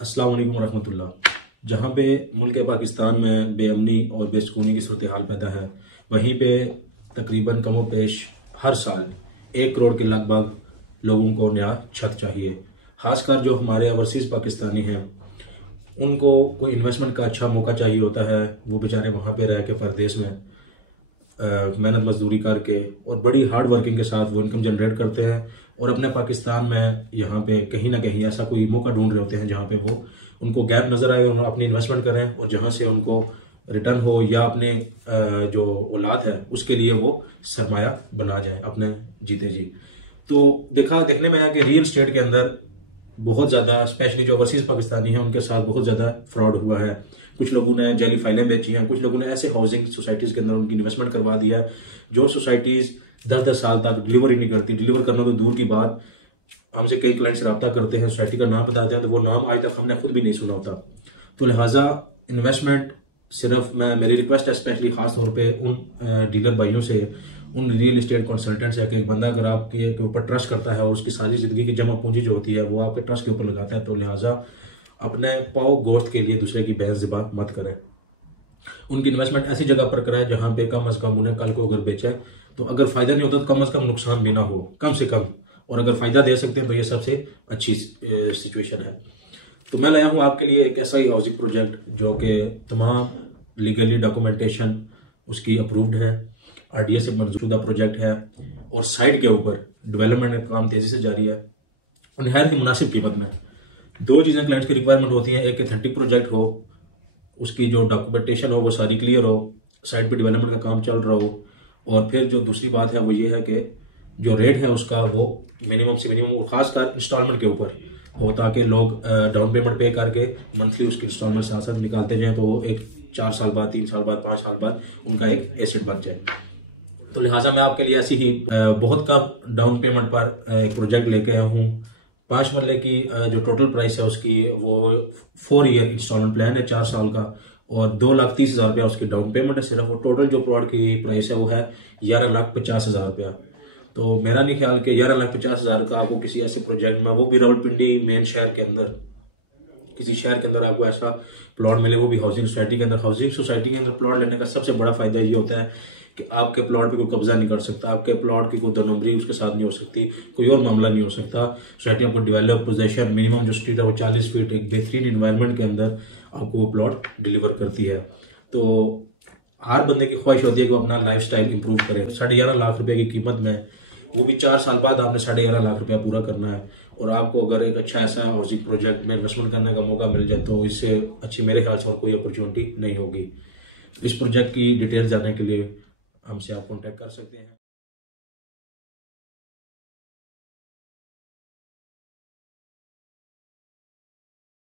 अस्सलाम वालेकुम रहमतुल्लाह। जहाँ पे मुल्क पाकिस्तान में बेअमनी और बेसुकूनी की सूरत हाल पैदा है, वहीं पे तकरीबन कमो पेश हर साल 1 करोड़ के लगभग लोगों को नया छत चाहिए। खासकर जो हमारे ओवरसीज़ पाकिस्तानी हैं, उनको कोई इन्वेस्टमेंट का अच्छा मौका चाहिए होता है। वो बेचारे वहाँ पे रह के परदेश में मेहनत मजदूरी करके और बड़ी हार्ड वर्किंग के साथ वो इनकम जनरेट करते हैं और अपने पाकिस्तान में यहाँ पे कहीं ना कहीं ऐसा कोई मौका ढूंढ रहे होते हैं जहाँ पे वो उनको गैप नज़र आए और अपनी इन्वेस्टमेंट करें और जहाँ से उनको रिटर्न हो या अपने जो औलाद है उसके लिए वो सरमाया बना जाए अपने जीते जी। तो देखने में आया कि रियल स्टेट के अंदर बहुत ज़्यादा, स्पेशली जो ओवरसीज़ पाकिस्तानी हैं, उनके साथ बहुत ज़्यादा फ्रॉड हुआ है। कुछ लोगों ने जाली फाइलें बेची हैं, कुछ लोगों ने ऐसे हाउसिंग सोसाइटीज़ के अंदर उनकी इन्वेस्टमेंट करवा दिया है जो सोसाइटीज़ 10-10 साल तक डिलीवर ही नहीं करती। डिलीवर करना तो दूर की बात, हमसे कई क्लाइंट्स रब्ता करते हैं, सोसाइटी का नाम बताते हैं तो वो नाम आज तक हमने खुद भी नहीं सुना होता। तो लिहाजा इन्वेस्टमेंट सिर्फ मेरी रिक्वेस्ट है स्पेशली ख़ास तौर पर उन डीलर भाइयों से, उन रियल इस्टेट कंसल्टेंट से कि एक बंदा अगर आपके ऊपर ट्रस्ट करता है और उसकी सारी ज़िंदगी की जमा पूंजी जो होती है वो आपके ट्रस्ट के ऊपर लगाता है, तो लिहाजा अपने पाव गोश्त के लिए दूसरे की बहस ज़बान मत करें। उनकी इन्वेस्टमेंट ऐसी जगह पर कराएं जहाँ पे कम अज़ कम उन्हें कल को अगर बेचें तो अगर फ़ायदा नहीं होता तो कम अज़ कम नुकसान भी ना हो, कम से कम, और अगर फ़ायदा दे सकते हैं तो ये सबसे अच्छी सिचुएशन है। तो मैं लाया हूँ आपके लिए एक ऐसा ही हाउसिंग प्रोजेक्ट जो कि तमाम लीगली डॉक्यूमेंटेशन उसकी अप्रूव्ड है, RDA से मंजूरशुदा प्रोजेक्ट है और साइड के ऊपर डेवलपमेंट का काम तेज़ी से जारी है और नहायत ही मुनासिब कीमत में। 2 चीज़ें क्लाइंट्स की रिक्वायरमेंट होती हैं, एक एथेंटिक प्रोजेक्ट हो, उसकी जो डॉक्यूमेंटेशन हो वो सारी क्लियर हो, साइड पे डेवलपमेंट का काम चल रहा हो, और फिर जो दूसरी बात है वो ये है कि जो रेट है उसका वो मिनिमम से मिनिमम और ख़ासकर इंस्टॉलमेंट के ऊपर हो, ताकि लोग डाउन पेमेंट पे करके मंथली उसकी इंस्टॉलमेंट साथ साथ निकालते जाएँ तो वो एक 4 साल बाद, 3 साल बाद, 5 साल बाद उनका एक एसेट बन जाए। तो लिहाजा मैं आपके लिए ऐसी ही बहुत कम डाउन पेमेंट पर एक प्रोजेक्ट लेके आया हूँ। 5 मरले की जो टोटल प्राइस है उसकी वो 4 ईयर इंस्टॉलमेंट प्लान है, 4 साल का, और 2,30,000 रुपया उसकी डाउन पेमेंट है सिर्फ। और टोटल जो प्रोडक्ट की प्राइस है वो है 11,50,000 रुपया। तो मेरा नहीं ख्याल कि 11,50,000 का आपको किसी ऐसे प्रोजेक्ट में, वो भी रावलपिंडी मेन शहर के अंदर, किसी शहर के अंदर आपको ऐसा प्लॉट मिले, वो भी हाउसिंग सोसाइटी के अंदर। हाउसिंग सोसाइटी के अंदर प्लॉट लेने का सबसे बड़ा फायदा ये होता है कि आपके प्लॉट पे कोई कब्जा नहीं कर सकता, आपके प्लॉट की कोई 2 नंबरी उसके साथ नहीं हो सकती, कोई और मामला नहीं हो सकता। सोसाइटी आपको डेवलप पोजेशन, मिनिमम जो स्ट्रीट है वो 40 फीट एक बेहतरीन इन्वायरमेंट के अंदर आपको वो प्लॉट डिलीवर करती है। तो हर बंदे की ख्वाहिश होती है कि वो अपना लाइफ स्टाइल इंप्रूव करे। 11.5 लाख रुपए की कीमत में, वो भी 4 साल बाद आपने 11.5 लाख रुपया पूरा करना है, और आपको अगर एक अच्छा ऐसा हाउसिंग प्रोजेक्ट में इन्वेस्टमेंट करने का मौका मिल जाए तो इससे अच्छी मेरे ख्याल से और कोई अपॉर्चुनिटी नहीं होगी। इस प्रोजेक्ट की डिटेल जानने के लिए हमसे आप कॉन्टैक्ट कर सकते हैं।